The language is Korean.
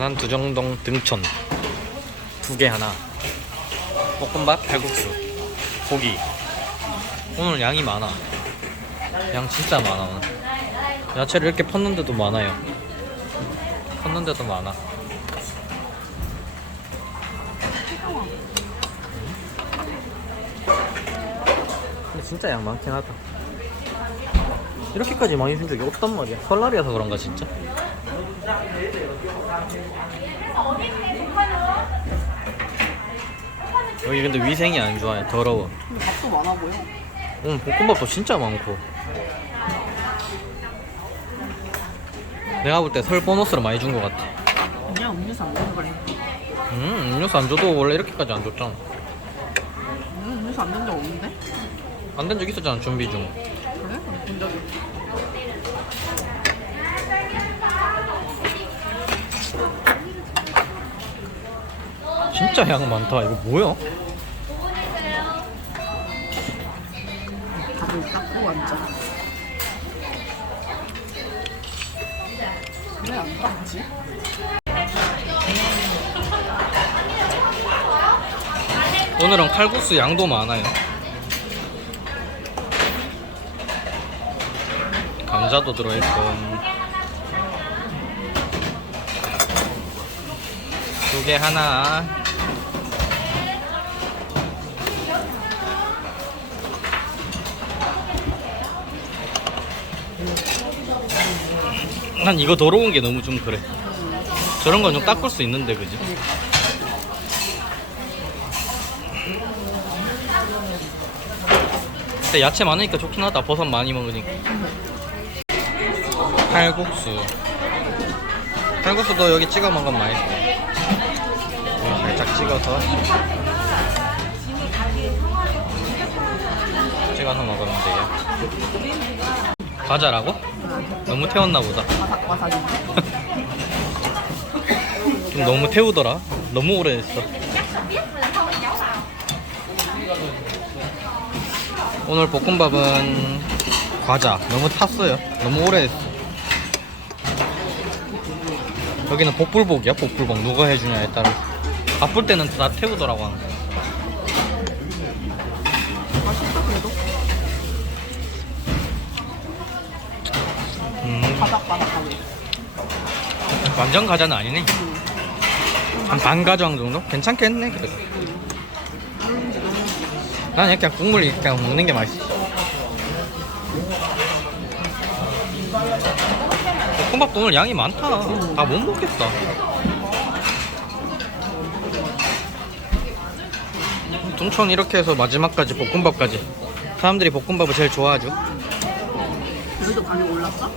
천안 두정동 등촌. 두 개 하나. 볶음밥 칼국수 고기. 오늘 양이 많아. 양 진짜 많아 오늘. 야채를 이렇게 펐는데도 많아요. 펐는데도 많아. 근데 진짜 양 많긴 하다. 이렇게까지 많이 준 적이 없단 말이야. 설날이라서 그런가 진짜 여기 근데 위생이 안 좋아요 더러워 근데 밥도 많아 보여. 오늘 볶음밥도 진짜 많고 내가 볼 때 설 보너스를 많이 준 것 같아 그냥 음료수 안 되는 거래. 음 음료수 안 줘도 원래 이렇게까지 안 줬잖아 음, 음료수 안된적 없는데? 안 된 적 있었잖아 준비 중 그래? 본 적이 없어. 진짜 양 많다 이거 뭐야? 밥을 닦고 앉아. 왜안 닦지? 오늘은 칼국수 양도 많아요 감자도 들어있고 두 개 하나 난 이거 더러운 게 너무 좀 그래. 저런 건 좀 닦을 수 있는데 그지? 근데 야채 많으니까 좋긴 하다. 버섯 많이 먹으니까. 칼국수. 칼국수도 여기 찍어 먹으면 맛있어. 살짝 찍어서. 찍어서 먹으면 돼요 과자라고? 너무 태웠나 보다. 바삭바삭인데? 좀 너무 태우더라. 너무 오래 했어. 오늘 볶음밥은 과자. 너무 탔어요. 너무 오래 했어. 여기는 복불복이야 복불복. 누가 해주냐에 따라 바쁠 때는 다 태우더라고 하는 거야 바삭바삭하게. 완전 과자는 아니네. 한 반 가정 정도? 괜찮겠네 그래도. 난 그냥 국물 그냥 먹는 게 맛있어. 볶음밥도 오늘 양이 많다. 다 못 먹겠다. 둥촌 이렇게 해서 마지막까지 볶음밥까지. 사람들이 볶음밥을 제일 좋아하죠. 여기도 가격 올랐어?